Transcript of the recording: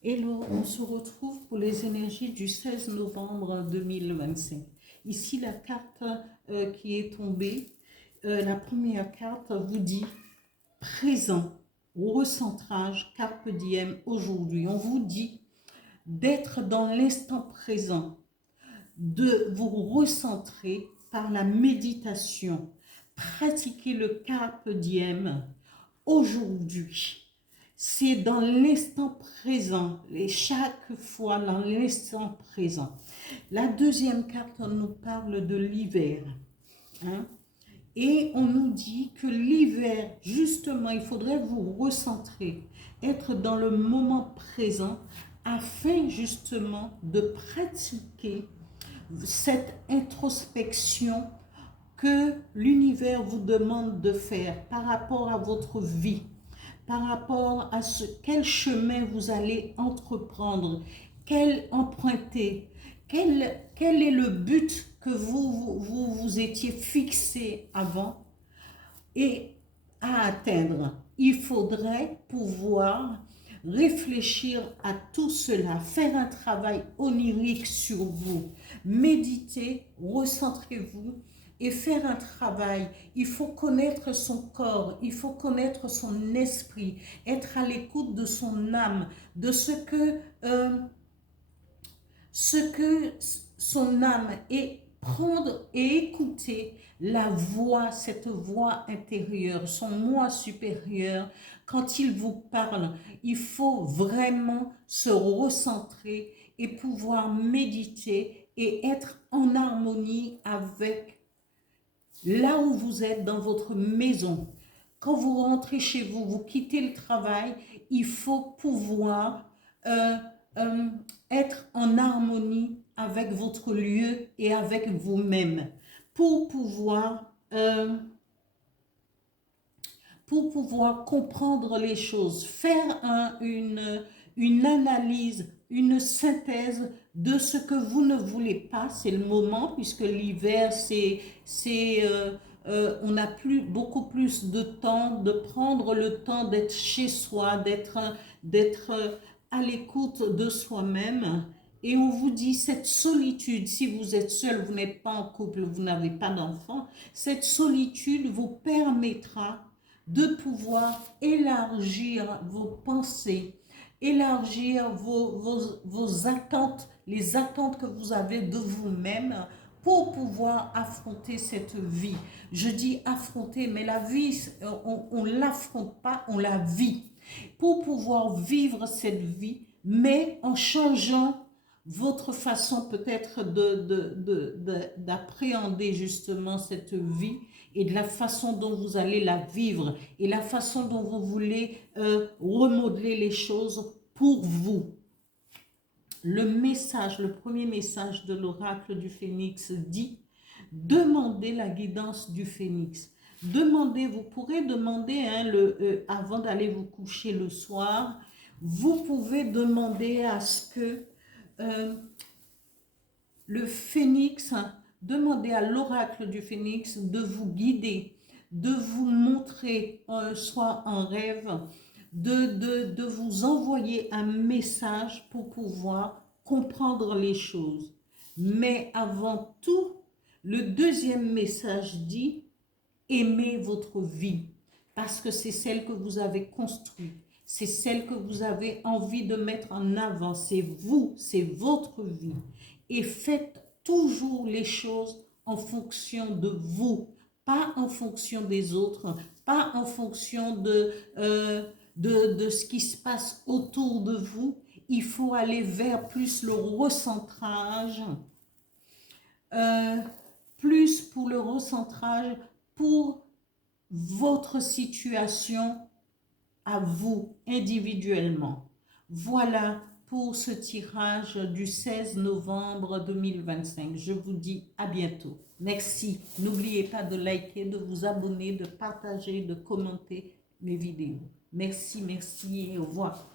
Hello, on se retrouve pour les énergies du 16 novembre 2025. Ici, la carte qui est tombée, la première carte vous dit présent, recentrage, carpe diem aujourd'hui. On vous dit d'être dans l'instant présent, de vous recentrer par la méditation, pratiquer le carpe diem aujourd'hui. C'est dans l'instant présent, et chaque fois dans l'instant présent. La deuxième carte nous parle de l'hiver. Hein? Et on nous dit que l'hiver, justement, il faudrait vous recentrer, être dans le moment présent, afin justement de pratiquer cette introspection que l'univers vous demande de faire par rapport à votre vie, par rapport à quel chemin vous allez entreprendre, quel emprunter, quel est le but que vous étiez fixé avant et à atteindre. Il faudrait pouvoir réfléchir à tout cela, faire un travail onirique sur vous, méditer, recentrez-vous et faire un travail. Il faut connaître son corps, il faut connaître son esprit, être à l'écoute de son âme, de ce que son âme est, prendre et écouter la voix, cette voix intérieure, son moi supérieur. Quand il vous parle, il faut vraiment se recentrer et pouvoir méditer et être en harmonie avec là où vous êtes dans votre maison. Quand vous rentrez chez vous, vous quittez le travail, il faut pouvoir euh, être en harmonie avec votre lieu et avec vous-même pour pouvoir comprendre les choses, faire une analyse, une synthèse de ce que vous ne voulez pas. C'est le moment, puisque l'hiver, on a beaucoup plus de temps, de prendre le temps d'être chez soi, d'être à l'écoute de soi-même. Et on vous dit cette solitude, si vous êtes seul, vous n'êtes pas en couple, vous n'avez pas d'enfant, cette solitude vous permettra de pouvoir élargir vos pensées, élargir vos attentes, les attentes que vous avez de vous-même pour pouvoir affronter cette vie. Je dis affronter, mais la vie, on ne l'affronte pas, on la vit. Pour pouvoir vivre cette vie, mais en changeant votre façon peut-être d'appréhender justement cette vie et de la façon dont vous allez la vivre et la façon dont vous voulez remodeler les choses pour vous. Le premier message de l'oracle du Phénix dit « Demandez la guidance du Phénix ». Demandez, vous pourrez demander avant d'aller vous coucher le soir, vous pouvez demander à ce que le Phénix, demandez à l'oracle du Phénix de vous guider, de vous montrer, soit en rêve, de vous envoyer un message pour pouvoir comprendre les choses. Mais avant tout, le deuxième message dit « Aimez votre vie » parce que c'est celle que vous avez construite. C'est celle que vous avez envie de mettre en avant. C'est vous, c'est votre vie. Et faites toujours les choses en fonction de vous, pas en fonction des autres, pas en fonction de ce qui se passe autour de vous. Il faut aller vers plus le recentrage, plus pour le recentrage, pour votre situation à vous individuellement. Voilà pour ce tirage du 16 novembre 2025. Je vous dis à bientôt. Merci. N'oubliez pas de liker, de vous abonner, de partager, de commenter mes vidéos. Merci, merci et au revoir.